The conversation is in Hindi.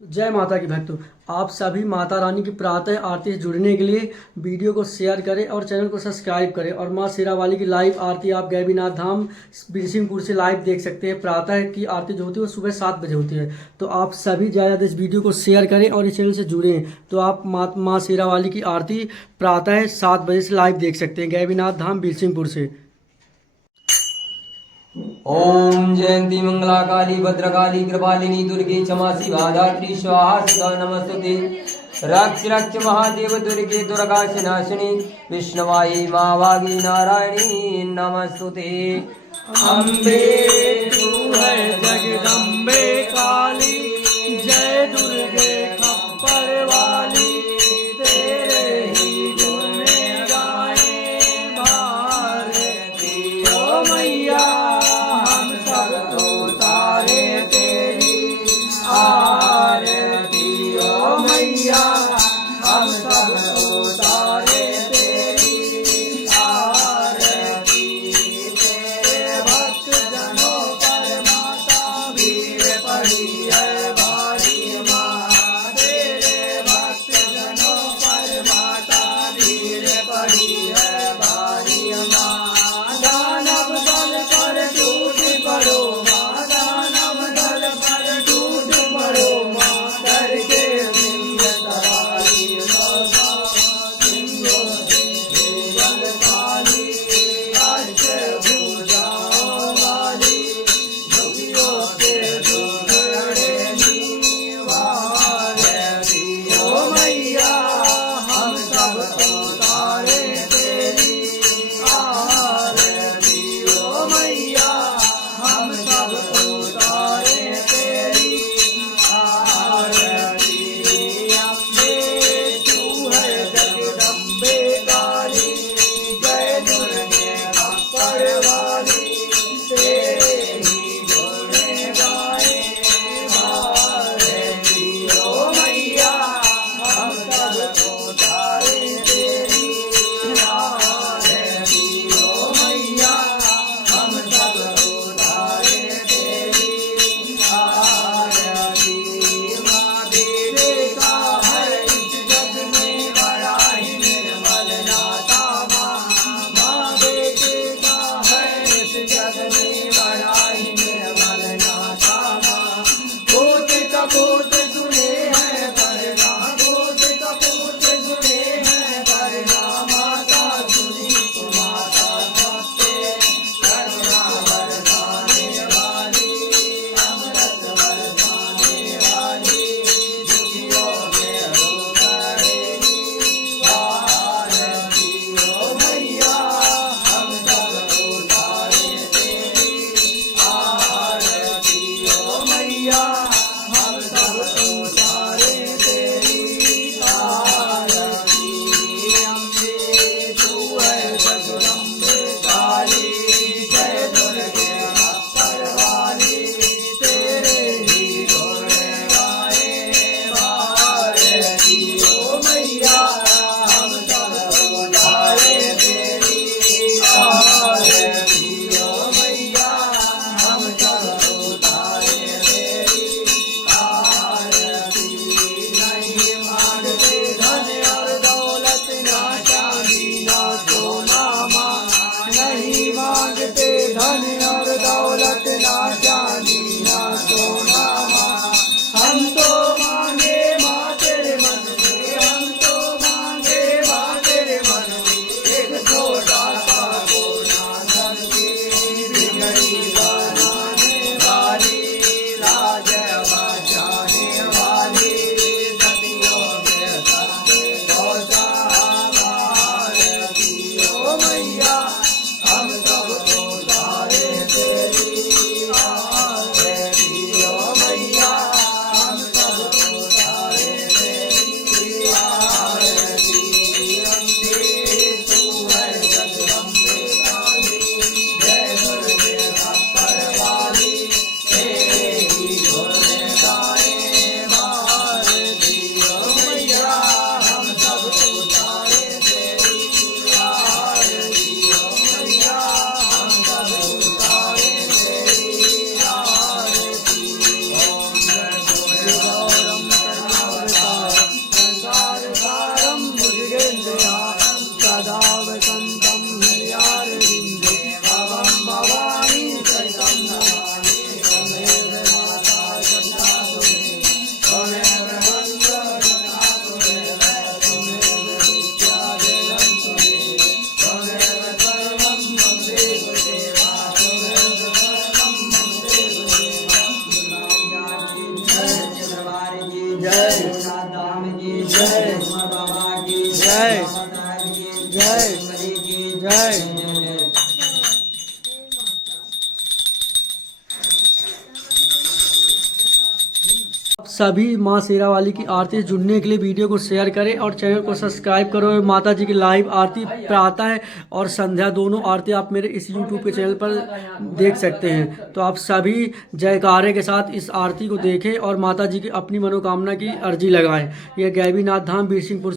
जय माता की भक्तों। आप सभी माता रानी की प्रातः आरती से जुड़ने के लिए वीडियो को शेयर करें और चैनल को सब्सक्राइब करें। और माँ शेरावाली की लाइव आरती आप गैबीनाथ धाम बिरसिंहपुर से लाइव देख सकते हैं। प्रातः की आरती जो होती है वो सुबह 7 बजे होती है। तो आप सभी ज़्यादा इस वीडियो को शेयर करें और इस चैनल से जुड़ें, तो आप माँ शेरावाली की आरती प्रातः 7 बजे से लाइव देख सकते हैं गैबीनाथ धाम बिरसिंहपुर से। ओम जयंती मंगला काली भद्रकाली कृपालिनी दुर्गे क्षमा शिवा धात्री स्वाहा सुधा नमस्तुते। रक्ष रक्ष महादेव दुर्गे दुर्गा नाशिनी विष्णुवाई माँ वागी नारायणी नमस्तुते। अम्बे तू है जगदम्बे काली, जय दुर्गे खप्पर वाली, तेरे ही गुण में गाए भारती ओ मैया। हम सब तो तारे तेरी आरती ओ मैया, हम सब तो तारे तेरी आरती। तेरे भक्त जनों पर माता भी जय। आप सभी माँ शेरा वाली की आरती से जुड़ने के लिए वीडियो को शेयर करें और चैनल को सब्सक्राइब करो। माता जी की लाइव आरती प्रातः और संध्या दोनों आरती आप मेरे इस यूट्यूब के चैनल पर देख सकते हैं। तो आप सभी जयकारे के साथ इस आरती को देखें और माता जी की अपनी मनोकामना की अर्जी लगाएं। यह गैबीनाथ धाम बीरसिंहपुर